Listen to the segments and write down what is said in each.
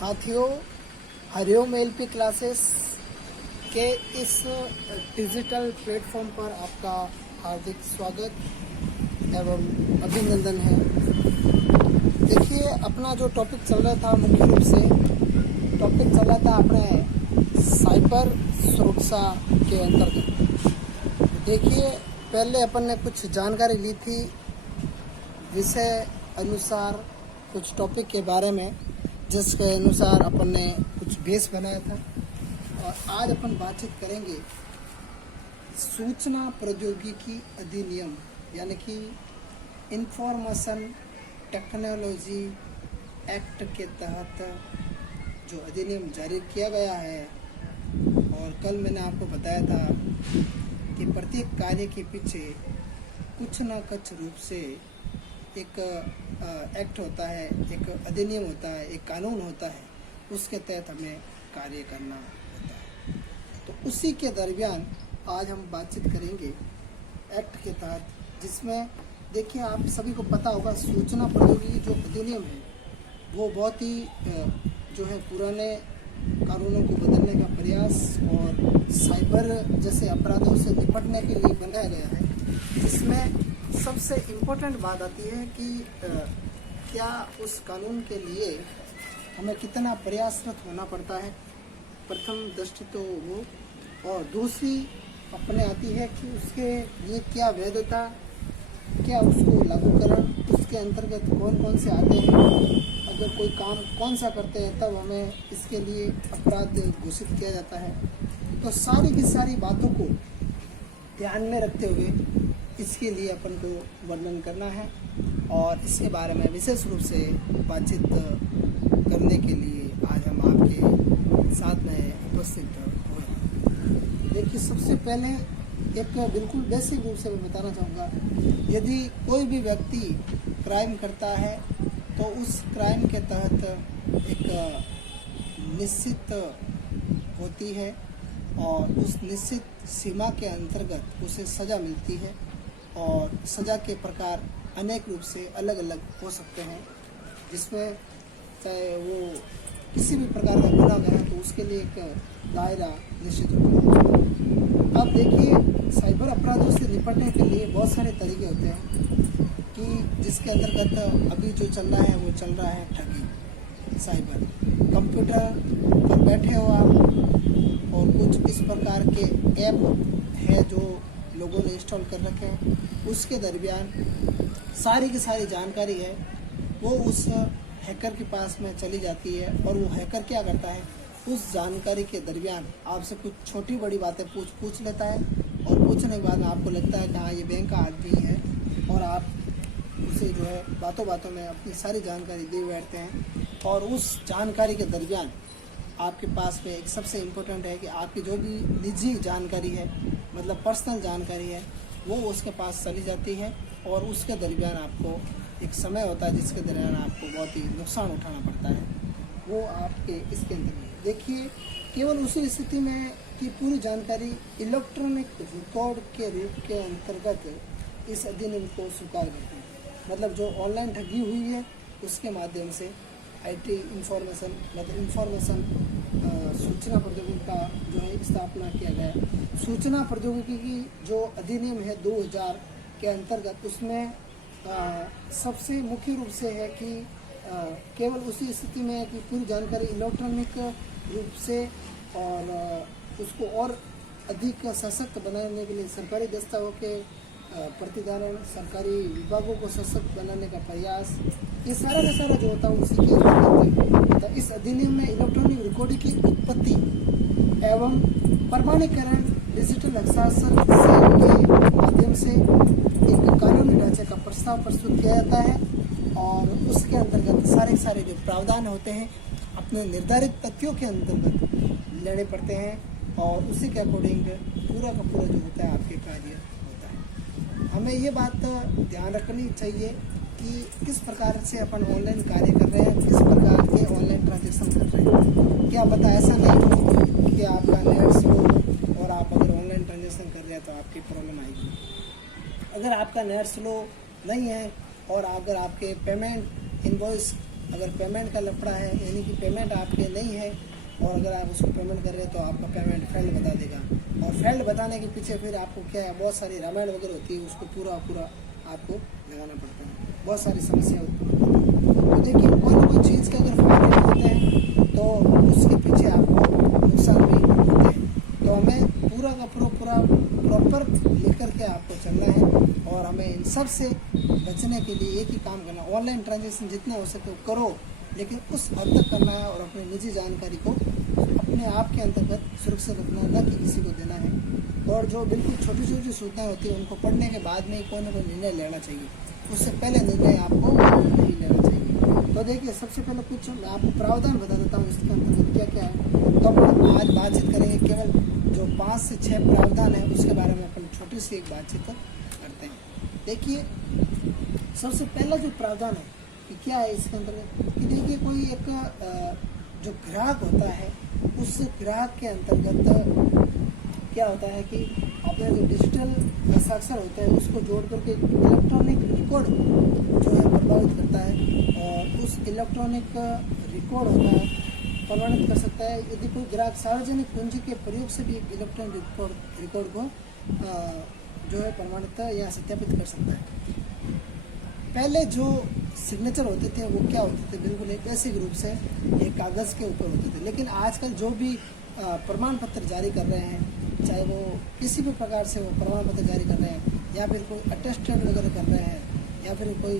साथियों, Hariom LP classes के इस डिजिटल प्लेटफॉर्म पर आपका हार्दिक स्वागत एवं अभिनंदन है। देखिए, अपना जो टॉपिक चल रहा था, मुख्य रूप से टॉपिक चल रहा था अपने साइबर सुरक्षा के अंतर्गत। देखिए, पहले अपन ने कुछ जानकारी ली थी विषय अनुसार कुछ टॉपिक के बारे में, जिसके अनुसार अपन ने कुछ बेस बनाया था। और आज अपन बातचीत करेंगे सूचना प्रौद्योगिकी अधिनियम यानी कि इंफॉर्मेशन टेक्नोलॉजी एक्ट के तहत जो अधिनियम जारी किया गया है। और कल मैंने आपको बताया था कि प्रत्येक कार्य के पीछे कुछ न कुछ रूप से एक एक्ट होता है, एक अधिनियम होता है, एक कानून होता है, उसके तहत हमें कार्य करना होता है। तो उसी के दरमियान आज हम बातचीत करेंगे एक्ट के तहत, जिसमें देखिए आप सभी को पता होगा सूचना प्रौद्योगिकी जो अधिनियम है वो बहुत ही जो है पुराने कानूनों को बदलने का प्रयास और साइबर जैसे अपराधों से निपटने के लिए बनाया गया है। जिसमें सबसे इम्पोर्टेंट बात आती है कि क्या उस कानून के लिए हमें कितना प्रयासरत होना पड़ता है, प्रथम दृष्टि तो वो, और दूसरी अपने आती है कि उसके लिए क्या वैधता, क्या उसको लागूकरण, उसके अंतर्गत कौन कौन से आते हैं, अगर कोई काम कौन सा करते हैं तब हमें इसके लिए अपराध घोषित किया जाता है। तो सारी की सारी बातों को ध्यान में रखते हुए इसके लिए अपन को वर्णन करना है और इसके बारे में विशेष रूप से बातचीत करने के लिए आज हम आपके साथ में उपस्थित हो रहे हैं। देखिए, सबसे पहले एक बिल्कुल बेसिक रूप से मैं बताना चाहूँगा, यदि कोई भी व्यक्ति क्राइम करता है तो उस क्राइम के तहत एक निश्चित होती है और उस निश्चित सीमा के अंतर्गत उसे सज़ा मिलती है। और सज़ा के प्रकार अनेक रूप से अलग अलग हो सकते हैं, जिसमें चाहे वो किसी भी प्रकार का गुनाह गया तो उसके लिए एक दायरा निश्चित होता है। अब देखिए, साइबर अपराधों से निपटने के लिए बहुत सारे तरीके होते हैं कि जिसके अंतर्गत अभी जो चल रहा है वो चल रहा है ठगी। साइबर कंप्यूटर पर बैठे हो आप और कुछ इस प्रकार के ऐप है जो लोगों ने इंस्टॉल कर रखे हैं, उसके दरमियान सारी की सारी जानकारी है वो उस हैकर के पास में चली जाती है। और वो हैकर क्या करता है, उस जानकारी के दरमियान आपसे कुछ छोटी बड़ी बातें पूछ लेता है और पूछने के बाद में आपको लगता है कि हाँ ये बैंक का आदमी है, और आप उसे जो है बातों बातों में अपनी सारी जानकारी दे बैठते हैं। और उस जानकारी के दरमियान आपके पास में एक सबसे इम्पोर्टेंट है कि आपकी जो भी निजी जानकारी है, मतलब पर्सनल जानकारी है, वो उसके पास चली जाती है। और उसके दरमियान आपको एक समय होता है जिसके दरमियान आपको बहुत ही नुकसान उठाना पड़ता है, वो आपके इसके अंदर। देखिए, केवल उसी स्थिति में कि पूरी जानकारी इलेक्ट्रॉनिक रिकॉर्ड के रूप के अंतर्गत इस अधिनियम को स्वीकार करते हैं। मतलब जो ऑनलाइन ठगी हुई है उसके माध्यम से आईटी इंफॉर्मेशन मतलब इंफॉर्मेशन सूचना प्रौद्योगिकी का जो है स्थापना किया गया। सूचना प्रौद्योगिकी की जो अधिनियम है 2000 के अंतर्गत, उसमें सबसे मुख्य रूप से है कि केवल उसी स्थिति में है कि पूरी जानकारी इलेक्ट्रॉनिक रूप से और उसको और अधिक सशक्त बनाने के लिए सरकारी दस्तावेजों के प्रतिधारण, सरकारी विभागों को सशक्त बनाने का प्रयास, ये सारा का सारा जो होता है उसी के अंतर्गत। तो इस अधिनियम में इलेक्ट्रॉनिक रिकॉर्डिंग की उत्पत्ति एवं प्रमाणीकरण डिजिटल हस्ताक्षर के माध्यम से एक कानूनी ढांचे का प्रस्ताव प्रस्तुत किया जाता है। और उसके अंतर्गत सारे जो प्रावधान होते हैं अपने निर्धारित तथ्यों के अंतर्गत लेने पड़ते हैं और उसी के अकॉर्डिंग पूरा का पूरा जो होता है आपके कार्य होता है। हमें ये बात ध्यान रखनी चाहिए कि किस प्रकार से अपन ऑनलाइन कार्य कर रहे हैं, किस प्रकार के ऑनलाइन ट्रांजेक्शन कर रहे हैं। क्या पता ऐसा नहीं हो कि आपका नेट स्लो और आप अगर ऑनलाइन ट्रांजेक्शन कर रहे हैं तो आपकी प्रॉब्लम आएगी। अगर आपका नेट स्लो नहीं है और अगर आपके पेमेंट इनवॉइस अगर पेमेंट का लफड़ा है, यानी कि पेमेंट आपके नहीं है और अगर आप उसको पेमेंट कर रहे हैं तो आपका पेमेंट फेल्ड बता देगा। और फेल्ड बताने के पीछे फिर आपको क्या है, बहुत सारी रामायण वगैरह होती है, उसको पूरा आपको लगाना पड़ता है, बहुत सारी समस्या होती है। तो देखिए कोई ना कोई चीज़ के अगर फायदे होते हैं तो उसके पीछे आपको नुकसान भी होते हैं। तो हमें पूरा का पूरा प्रॉपर लेकर के आपको चलना है और हमें इन सब से बचने के लिए एक ही काम करना, ऑनलाइन ट्रांजेक्शन जितना हो सके करो, लेकिन उस हद तक करना है और अपनी निजी जानकारी को अपने आप के अंतर्गत सुरक्षित रखना, न कि किसी को देना है। और जो बिल्कुल छोटी छोटी सूचनाएं होती है उनको पढ़ने के बाद में कोई ना कोई निर्णय लेना चाहिए, उससे पहले निर्णय आपको नहीं लेना चाहिए। तो देखिए सबसे पहले कुछ मैं आपको प्रावधान बता देता हूँ इसके अंतर्गत क्या क्या है। तो अपन आज बातचीत करेंगे केवल जो 5 से 6 प्रावधान है उसके बारे में अपन छोटी सी एक बातचीत करते हैं। देखिए सबसे पहला जो प्रावधान है कि क्या है इसके अंतर्गत कि देखिए कोई एक जो ग्राहक होता है उस ग्राहक के अंतर्गत क्या होता है कि अपने जो डिजिटल हस्ताक्षर होता है उसको जोड़ करके इलेक्ट्रॉनिक रिकॉर्ड जो है प्रभावित करता है और उस इलेक्ट्रॉनिक रिकॉर्ड होता है प्रमाणित कर सकता है। यदि कोई ग्राहक सार्वजनिक पूंजी के प्रयोग से भी इलेक्ट्रॉनिक रिकॉर्ड को जो है प्रमाणित या सत्यापित कर सकता है। पहले जो सिग्नेचर होते थे वो क्या होते थे, बिल्कुल एक बेसिक रूप से एक कागज़ के ऊपर होते थे, लेकिन आजकल जो भी प्रमाण पत्र जारी कर रहे हैं, चाहे वो किसी भी प्रकार से वो प्रमाण पत्र जारी कर रहे हैं या फिर कोई अटेस्टेड वगैरह कर रहे हैं या फिर कोई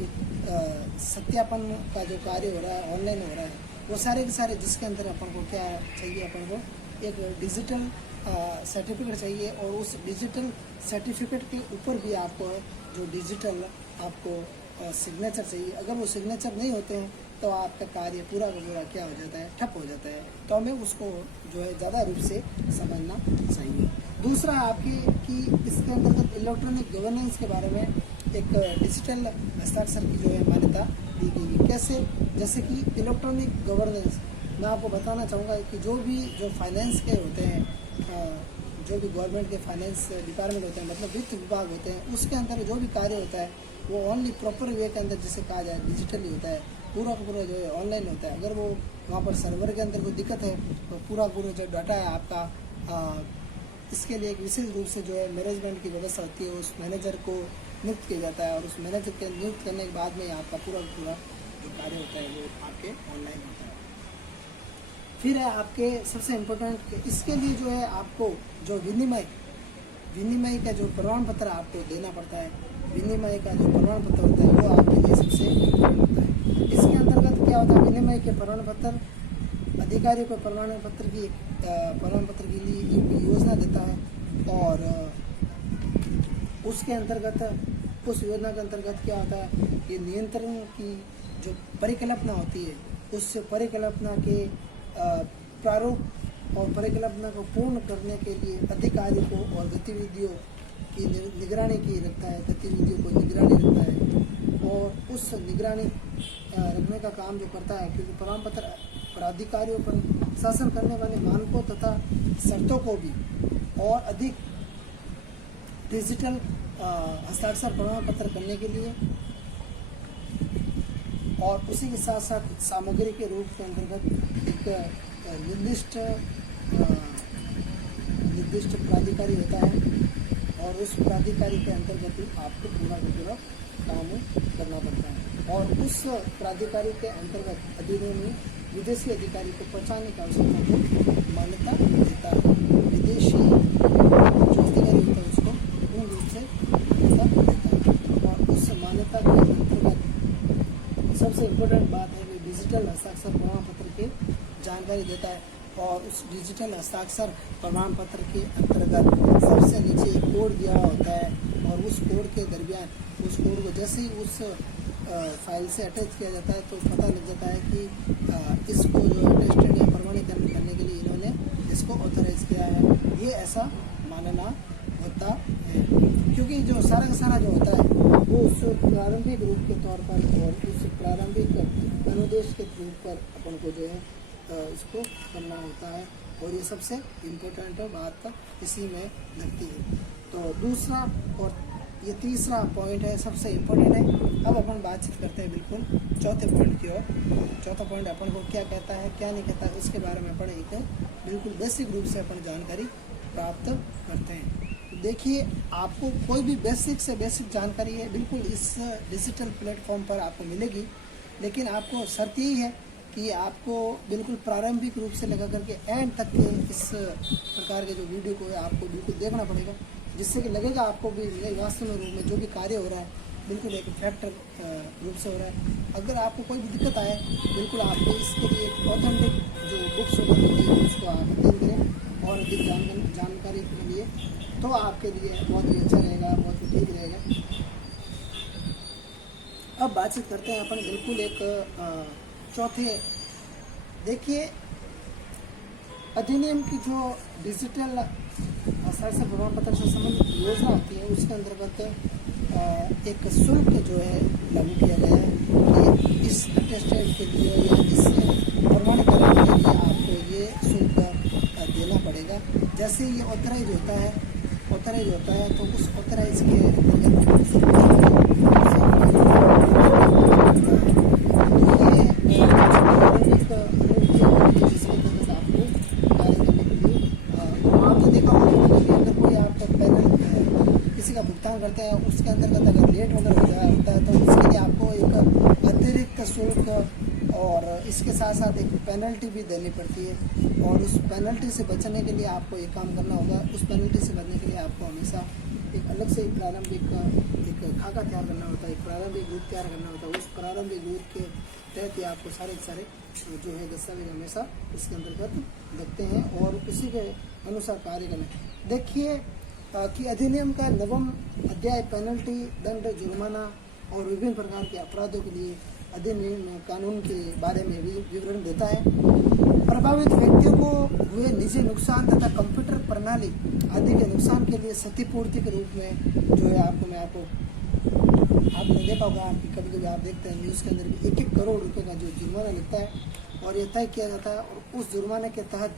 सत्यापन का जो कार्य हो रहा है ऑनलाइन हो रहा है, वो सारे के सारे जिसके अंदर अपन को क्या चाहिए, अपन को एक डिजिटल सर्टिफिकेट चाहिए और उस डिजिटल सर्टिफिकेट के ऊपर भी आपको जो डिजिटल आपको सिग्नेचर चाहिए। अगर वो सिग्नेचर नहीं होते हैं तो आपका कार्य पूरा का पूरा क्या हो जाता है, ठप हो जाता है। तो हमें उसको जो है ज़्यादा रूप से समझना चाहिए। दूसरा आपकी कि इसके अंतर्गत इलेक्ट्रॉनिक गवर्नेंस के बारे में एक डिजिटल हस्ताक्षर की जो है मान्यता दी गई है। कैसे, जैसे कि इलेक्ट्रॉनिक गवर्नेंस मैं आपको बताना चाहूँगा कि जो फाइनेंस के होते हैं, जो भी गवर्नमेंट के फाइनेंस डिपार्टमेंट होते हैं, मतलब वित्त विभाग होते हैं, उसके अंदर जो भी कार्य होता है वो ओनली प्रॉपर वे के अंदर जिसे कहा जाए डिजिटली होता है, पूरा का पूरा जो है ऑनलाइन होता है। अगर वो वहाँ पर सर्वर के अंदर कोई दिक्कत है तो पूरा जो डाटा है आपका इसके लिए एक विशेष रूप से जो है मैनेजमेंट की व्यवस्था होती है, उस मैनेजर को नियुक्त किया जाता है और उस मैनेजर के नियुक्त करने के बाद में आपका पूरा जो कार्य होता है वो आपके ऑनलाइन होता है। फिर है आपके सबसे इम्पोर्टेंट, इसके लिए जो है आपको जो विनिमय का जो प्रमाण पत्र आपको देना पड़ता है, विनिमय का जो प्रमाण पत्र होता है वो आपके लिए सबसे इम्पोर्टेंट होता है। इसके अंतर्गत क्या होता है, विनिमय के प्रमाण पत्र अधिकारियों को प्रमाण पत्र के लिए एक योजना देता है और उसके अंतर्गत उस योजना के अंतर्गत क्या होता है कि नियंत्रण की जो परिकल्पना होती है, उस परिकल्पना के प्रारूप और परिकल्पना को पूर्ण करने के लिए अधिकारी को और गतिविधियों की निगरानी की रखता है, गतिविधियों को निगरानी रखता है और उस निगरानी रखने का काम जो करता है, क्योंकि प्रमाण पत्र प्राधिकारियों पर शासन करने वाले मानकों तथा शर्तों को भी और अधिक डिजिटल हस्ताक्षर प्रमाण पत्र करने के लिए और उसी के साथ साथ सामग्री के रूप के अंतर्गत एक निर्दिष्ट प्राधिकारी होता है और उस प्राधिकारी के अंतर्गत ही आपको पूरा काम करना पड़ता है और उस प्राधिकारी के अंतर्गत अधिनियम में विदेशी अधिकारी को पहुँचाने की आवश्यकता को मान्यता देता है। विदेशी जो अधिकारी होता है उसको पूर्ण रूप से मान्यता देता है और उस मान्यता के अंतर्गत सबसे इम्पोर्टेंट बात है कि डिजिटल हस्ताक्षर प्रमाण पत्र की जानकारी देता है और उस डिजिटल हस्ताक्षर प्रमाण पत्र के अंतर्गत सबसे नीचे एक कोड दिया हुआ होता है और उस कोड के दरमियान उस कोड को जैसे ही उस फाइल से अटैच किया जाता है तो पता लग जाता है कि इसको जो अटेस्टेड या प्रमाणीकरण करने के लिए इन्होंने इसको ऑथराइज किया है, ये ऐसा मानना होता है। क्योंकि जो सारा का सारा जो होता है वो उस प्रारंभिक रूप के तौर पर और उस प्रारंभिक अनुदेश के रूप पर अपन को जो है इसको करना होता है और ये सबसे इम्पोर्टेंट बात इसी में लगती है। तो दूसरा और ये तीसरा पॉइंट है, सबसे इम्पोर्टेंट है। अब अपन बातचीत करते हैं बिल्कुल चौथे पॉइंट की ओर। चौथा पॉइंट अपन को क्या कहता है, क्या नहीं कहता है, उसके बारे में अपन एक बिल्कुल बेसिक रूप से अपन जानकारी प्राप्त करते हैं। तो देखिए, आपको कोई भी बेसिक से बेसिक जानकारी है बिल्कुल इस डिजिटल प्लेटफॉर्म पर आपको मिलेगी, लेकिन आपको शर्त यही है कि आपको बिल्कुल प्रारंभिक रूप से लगा करके एंड तक के इस प्रकार के जो वीडियो को है आपको बिल्कुल देखना पड़ेगा, जिससे कि लगेगा आपको भी वास्तव में रूप में जो भी कार्य हो रहा है बिल्कुल एक फैक्टर रूप से हो रहा है। अगर आपको कोई भी दिक्कत आए, बिल्कुल आपको इसके लिए एक ऑथेंटिक जो बुक्स होती है उसको आप अध्ययन करें और अधिक जानकारी के लिए, तो आपके लिए बहुत ही अच्छा रहेगा, बहुत ही ठीक रहेगा। अब बातचीत करते हैं अपन बिल्कुल एक चौथे। देखिए, अधिनियम की जो डिजिटल साक्षर प्रमाण पत्र से संबंधित योजना होती है, उसके अंतर्गत एक शुल्क जो है लागू किया गया है कि इस अटेस्टेड के लिए या इस प्रमाणीकरण के लिए आपको ये शुल्क देना पड़ेगा। जैसे ये ऑथराइज होता है तो उस ऑथराइज के करते हैं, उसके अंतर्गत अगर लेट वगैरह होता है तो उसके लिए आपको एक अतिरिक्त शुल्क और इसके साथ साथ एक पेनल्टी भी देनी पड़ती है। और उस पेनल्टी से बचने के लिए आपको एक काम करना होगा। उस पेनल्टी से बचने के लिए आपको हमेशा एक अलग से प्रारंभिक एक खाका तैयार करना होता है, एक प्रारंभिक रूप तैयार करना होता है। उस प्रारंभिक रूप के तहत ही आपको सारे जो है दस्तावेज हमेशा इसके अंतर्गत लगते हैं और उसी के अनुसार कार्य करना। देखिए कि अधिनियम का 9वां अध्याय पेनल्टी, दंड, जुर्माना और विभिन्न प्रकार के अपराधों के लिए अधिनियम कानून के बारे में विवरण देता है। प्रभावित व्यक्तियों को हुए निजी नुकसान तथा कंप्यूटर प्रणाली आदि के नुकसान के लिए क्षतिपूर्ति के रूप में जो है आपने देखा होगा कि कभी कभी आप देखते हैं न्यूज़ के अंदर भी 1-1 करोड़ रुपए का जो जुर्माना लगता है और ये तय किया जाता है। और उस जुर्माने के तहत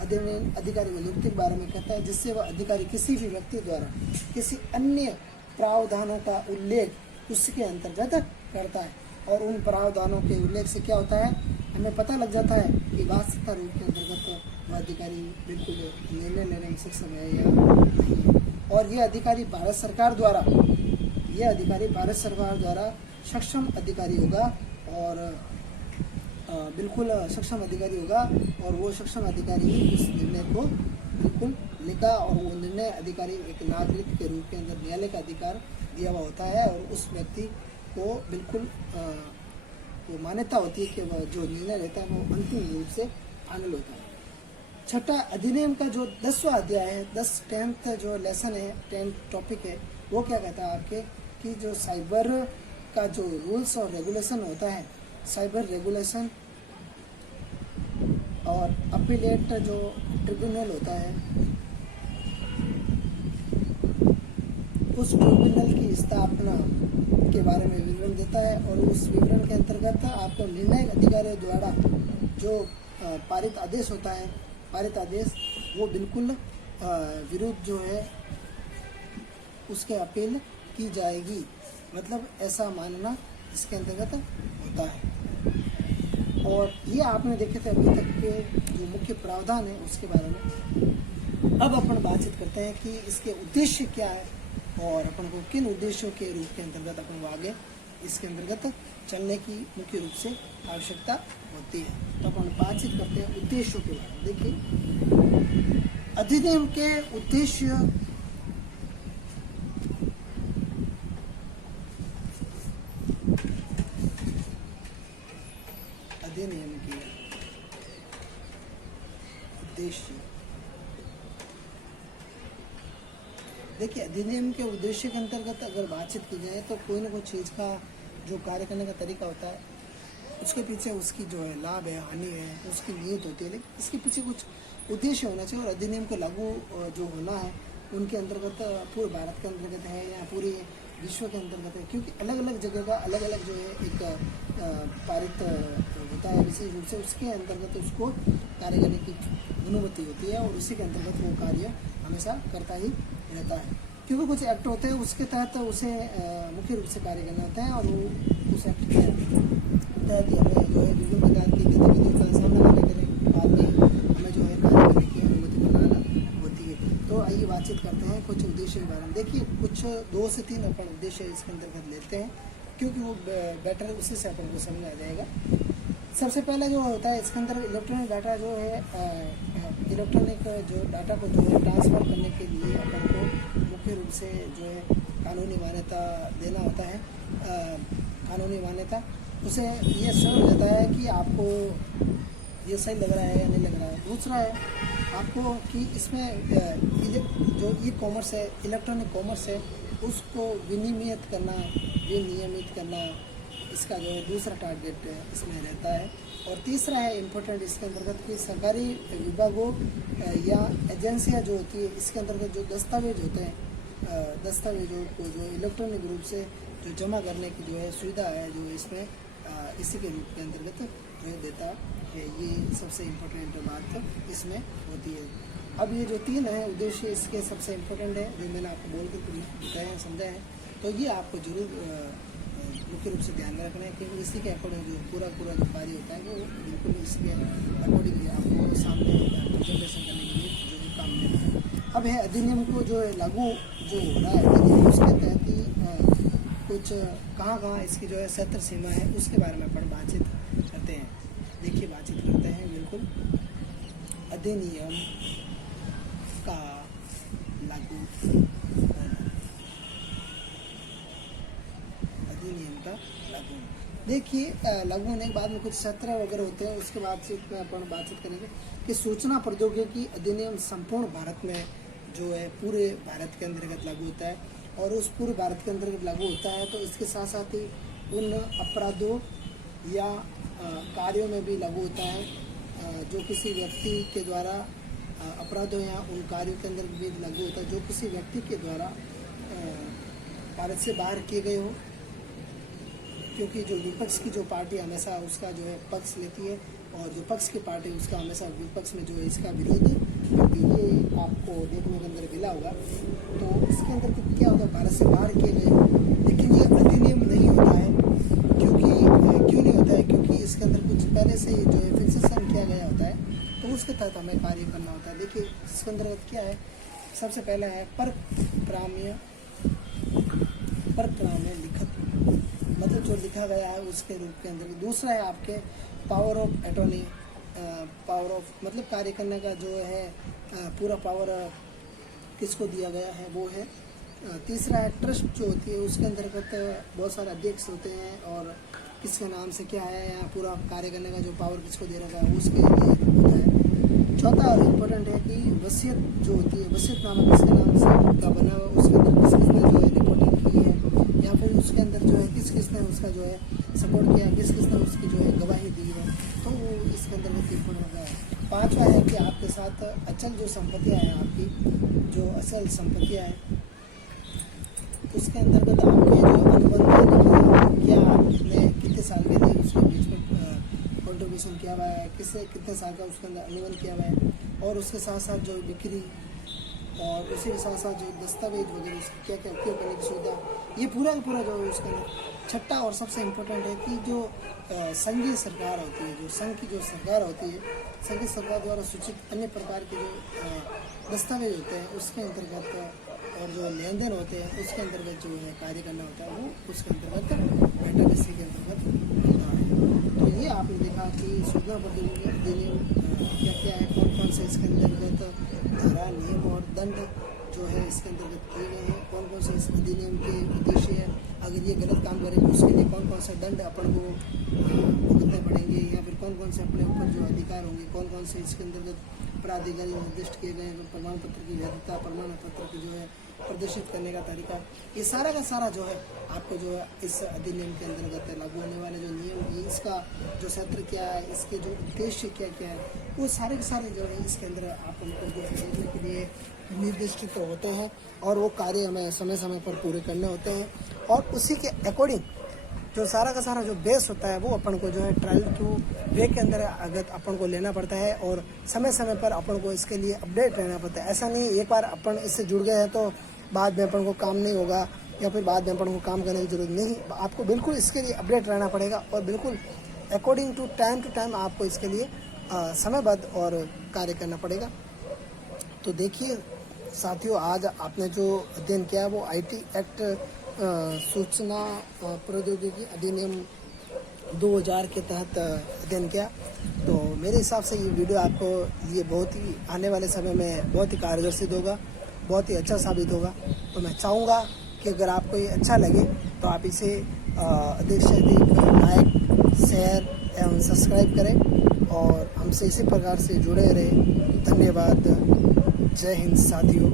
अधिनियम अधिकारी नियुक्ति के बारे में कहता है, जिससे वह अधिकारी किसी भी व्यक्ति द्वारा किसी अन्य प्रावधानों का उल्लेख उसके अंतर्गत करता है। और उन प्रावधानों के उल्लेख से क्या होता है, हमें पता लग जाता है कि वास्तविकता रूप के अंतर्गत वह अधिकारी बिल्कुल निर्णय लेने में सक्षम है या नहीं। और ये अधिकारी भारत सरकार द्वारा सक्षम अधिकारी होगा और बिल्कुल सक्षम अधिकारी होगा और वो सक्षम अधिकारी ही उस निर्णय को बिल्कुल लेगा। और वो निर्णय अधिकारी एक नागरिक के रूप के अंदर न्यायालय का अधिकार दिया हुआ होता है और उस व्यक्ति को बिल्कुल वो मान्यता होती है कि वह जो निर्णय लेता है वो अंतिम रूप से फाइनल होता है। छठा, अधिनियम का जो 10वां अध्याय है, 10th जो लेसन है, 10th टॉपिक है, वो क्या कहता है आपके कि जो साइबर का जो रूल्स और रेगुलेशन होता है, साइबर रेगुलेशन और अपीलेट जो ट्रिब्यूनल होता है, उस ट्रिब्यूनल की स्थापना के बारे में विवरण देता है। और उस विवरण के अंतर्गत आपको निर्णय अधिकारियों द्वारा जो पारित आदेश होता है, पारित आदेश वो बिल्कुल विरुद्ध जो है उसके अपील की जाएगी, मतलब ऐसा मानना इसके अंतर्गत होता है। और ये आपने देखे थे अभी तक के जो मुख्य प्रावधान है उसके बारे में। अब अपन बातचीत करते हैं कि इसके उद्देश्य क्या है और अपन को किन उद्देश्यों के रूप के अंतर्गत अपन को आगे इसके अंतर्गत चलने की मुख्य रूप से आवश्यकता होती है। तो अपन बातचीत करते हैं उद्देश्यों के बारे में। देखिए, अधिनियम के उद्देश्य अधिनियम के उद्देश्य, देखिए अधिनियम के उद्देश्य के अंतर्गत अगर बातचीत की जाए तो कोई ना कोई चीज़ का जो कार्य करने का तरीका होता है, उसके पीछे उसकी जो है लाभ है, हानि है, उसकी नीयत होती है, लेकिन इसके पीछे कुछ उद्देश्य होना चाहिए। और अधिनियम को लागू जो होना है उनके अंतर्गत पूरे भारत के अंतर्गत है या पूरे विश्व के अंतर्गत है, क्योंकि अलग अलग जगह का अलग अलग जो है एक पारित होता है विशेष रूप से, उसके अंतर्गत उसको कार्य करने की अनुमति होती है और उसी के अंतर्गत वो कार्य हमेशा करता ही रहता है। क्योंकि कुछ एक्ट होते हैं उसके तहत उसे मुख्य रूप से कार्य करना होता है, और वो उस एक्ट के तहत ही हमें जो है विभिन्न प्रकार की गतिविधियों का सामना करने के बाद में हमें जो है कार्य करने की अनुमति प्रदान होती है। तो आइए बातचीत करते हैं कुछ उद्देश्य के बारे में। देखिए कुछ 2 से 3 अपन उद्देश्य इसके अंतर्गत लेते हैं, क्योंकि वो बेटर उसी से अपन को समझ आ जाएगा। सबसे पहला जो होता है इसके अंदर इलेक्ट्रॉनिक डाटा जो है, इलेक्ट्रॉनिक जो डाटा को जो है ट्रांसफ़र करने के लिए अपन को मुख्य रूप से जो है कानूनी मान्यता देना होता है। कानूनी मान्यता उसे ये समझ जाता है कि आपको ये सही लग रहा है या नहीं लग रहा है। दूसरा है आपको कि इसमें जो ई कॉमर्स है, इलेक्ट्रॉनिक कॉमर्स है, उसको विनियमित करना, विनियमित करना, इसका जो है दूसरा टारगेट इसमें रहता है। और तीसरा है इम्पोर्टेंट इसके अंतर्गत कि सरकारी विभागों या एजेंसियां जो होती है इसके अंतर्गत जो दस्तावेज होते हैं, दस्तावेजों को जो इलेक्ट्रॉनिक रूप से जो जमा करने की जो है सुविधा है, जो इसमें इसी के रूप के अंतर्गत जो देता है। ये सबसे इम्पोर्टेंट बात इसमें होती है। अब ये जो 3 है उद्देश्य इसके सबसे इम्पोर्टेंट है, जो मैंने आपको बोल के बताया है, समझा है, तो ये आपको जरूर मुख्य रूप से ध्यान में रखना है, क्योंकि इसी के अकॉर्डिंग जो पूरा जो कार्य होता है वो बिल्कुल इसके अकॉर्डिंग आपको सामने प्रेजेंटेशन करने के लिए जो काम लेना है। अब है अधिनियम को जो है लागू जो हो रहा है अधिनियम, उसके तहत ही कुछ कहाँ इसकी जो है सत्र सीमा है उसके बारे में अपन बातचीत करते हैं। देखिए बातचीत करते हैं बिल्कुल अधिनियम का लागू होना, अधिनियम का लागू। देखिए लागू होने के बाद में कुछ सत्र वगैरह होते हैं, उसके बाद से अपन बातचीत करेंगे कि सूचना प्रौद्योगिकी अधिनियम संपूर्ण भारत में जो है पूरे भारत के अंतर्गत लागू होता है। और उस पूरे भारत के अंतर्गत लागू होता है तो इसके साथ साथ ही उन अपराधों या कार्यों में भी लागू होता है जो किसी व्यक्ति के द्वारा अपराधों या उन कार्यों के अंदर भी लागू होता है जो किसी व्यक्ति के द्वारा भारत से बाहर किए गए हो, क्योंकि जो विपक्ष की जो पार्टी हमेशा उसका जो है पक्ष लेती है, और जो पक्ष की पार्टी उसका हमेशा विपक्ष में जो है इसका विरोध करती है। ये आपको देखने के अंदर मिला होगा। तो इसके अंदर क्या होता है, भारत से बाहर किए गए, लेकिन ये अधिनियम नहीं होता है। क्योंकि क्यों नहीं होता है, क्योंकि इसके अंदर कुछ पहले से जो है फिक्सेशन किया गया होता है, तो उसके तहत हमें कार्य करना होता है। देखिए इसके अंदर क्या है, सबसे पहला है परक्राम्य लिखित, मतलब जो लिखा गया है उसके रूप के अंदर। दूसरा है आपके power of attorney, power of मतलब कार्य करने का जो है पूरा पावर किसको दिया गया है वो है। तीसरा है ट्रस्ट जो होती है, उसके अंतर्गत बहुत सारे अध्यक्ष होते हैं और किसके नाम से क्या है या पूरा कार्य करने का जो पावर किसको दे रखा है उसके लिए होता है। चौथा और इम्पोर्टेंट है कि वसीयत जो होती है, वसीयतनामा किसके नाम से का बना हुआ, उसके अंदर किस किसने जो है रिपोर्टिंग की है, या फिर उसके अंदर जो है किस किसने उसका जो है सपोर्ट किया, किस किसने उसकी जो है गवाही दी है, तो वो इसके अंतर्गत इम्पोर्टेंट होता है। पाँचवा है कि आपके साथ अचल जो संपत्तियाँ हैं, आपकी जो असल संपत्तियाँ हैं, उसके अंतर्गत आपके जो अनुबंध क्या आपने कितने साल के लिए उसके बीच में कॉन्ट्रीब्यूशन किया हुआ है, कितने साल का उसके अंदर अनुबंध किया हुआ है, और उसके साथ साथ जो बिक्री और उसी के साथ साथ जो दस्तावेज वगैरह उसकी क्या क्या उपयोग करने की सुविधा, ये पूरा का पूरा जो है उसके अंदर। छठा और सबसे इम्पोर्टेंट है कि जो संघीय सरकार होती है, जो संघ की जो सरकार होती है, संघीय सरकार द्वारा सूचित अन्य प्रकार के जो दस्तावेज होते हैं उसके अंतर्गत और जो लेन देन होते हैं उसके अंतर्गत जो है कार्य करना होता है, वो उसके अंतर्गत बेटर इसी के अंतर्गत होता है। तो ये आपने देखा कि सूचना प्रौद्योगिकी अधिनियम क्या क्या है, कौन कौन से इसके अंतर्गत धारा, नियम और दंड जो है इसके अंतर्गत किए गए हैं, कौन कौन से इस अधिनियम के उद्देश्य है, अगर ये गलत काम करें तो उसके लिए कौन कौन से दंड अपन को भुगतने पड़ेंगे, या फिर कौन कौन से अपने ऊपर जो अधिकार होंगे, कौन कौन से इसके अंतर्गत प्राधिकारी निर्दिष्ट किए गए हैं, प्रमाण पत्र की वैधता, प्रमाण पत्र की जो है प्रदर्शित करने का तरीका, ये सारा का सारा जो है आपको जो है इस अधिनियम के अंतर्गत लागू होने वाले जो नियम, इसका जो सत्र क्या है, इसके जो उद्देश्य क्या क्या है, वो सारे के सारे जो है इसके अंदर आप उनको देखने के लिए निर्दिष्ट तो होते हैं, और वो कार्य हमें समय समय पर पूरे करने होते हैं, और उसी के अकॉर्डिंग जो सारा का सारा जो बेस होता है वो अपन को जो है ट्रायल टू वे के अंदर अगर अपन को लेना पड़ता है, और समय समय पर अपन को इसके लिए अपडेट रहना पड़ता है। ऐसा नहीं एक बार अपन इससे जुड़ गए हैं तो बाद में अपन को काम नहीं होगा या फिर बाद में अपन को काम करने की ज़रूरत नहीं। आपको बिल्कुल इसके लिए अपडेट रहना पड़ेगा और बिल्कुल अकॉर्डिंग टू टाइम आपको इसके लिए समयबद्ध और कार्य करना पड़ेगा। तो देखिए साथियों, आज आपने जो अध्ययन किया है वो IT एक्ट सूचना प्रौद्योगिकी अधिनियम 2000 के तहत अध्ययन किया। तो मेरे हिसाब से ये वीडियो आपको ये बहुत ही आने वाले समय में बहुत ही कारगर सिद्ध होगा, बहुत ही अच्छा साबित होगा। तो मैं चाहूँगा कि अगर आपको ये अच्छा लगे तो आप इसे अधिक से अधिक लाइक, शेयर एवं सब्सक्राइब करें और हमसे इसी प्रकार से जुड़े रहें। धन्यवाद। जय हिंद साथियों।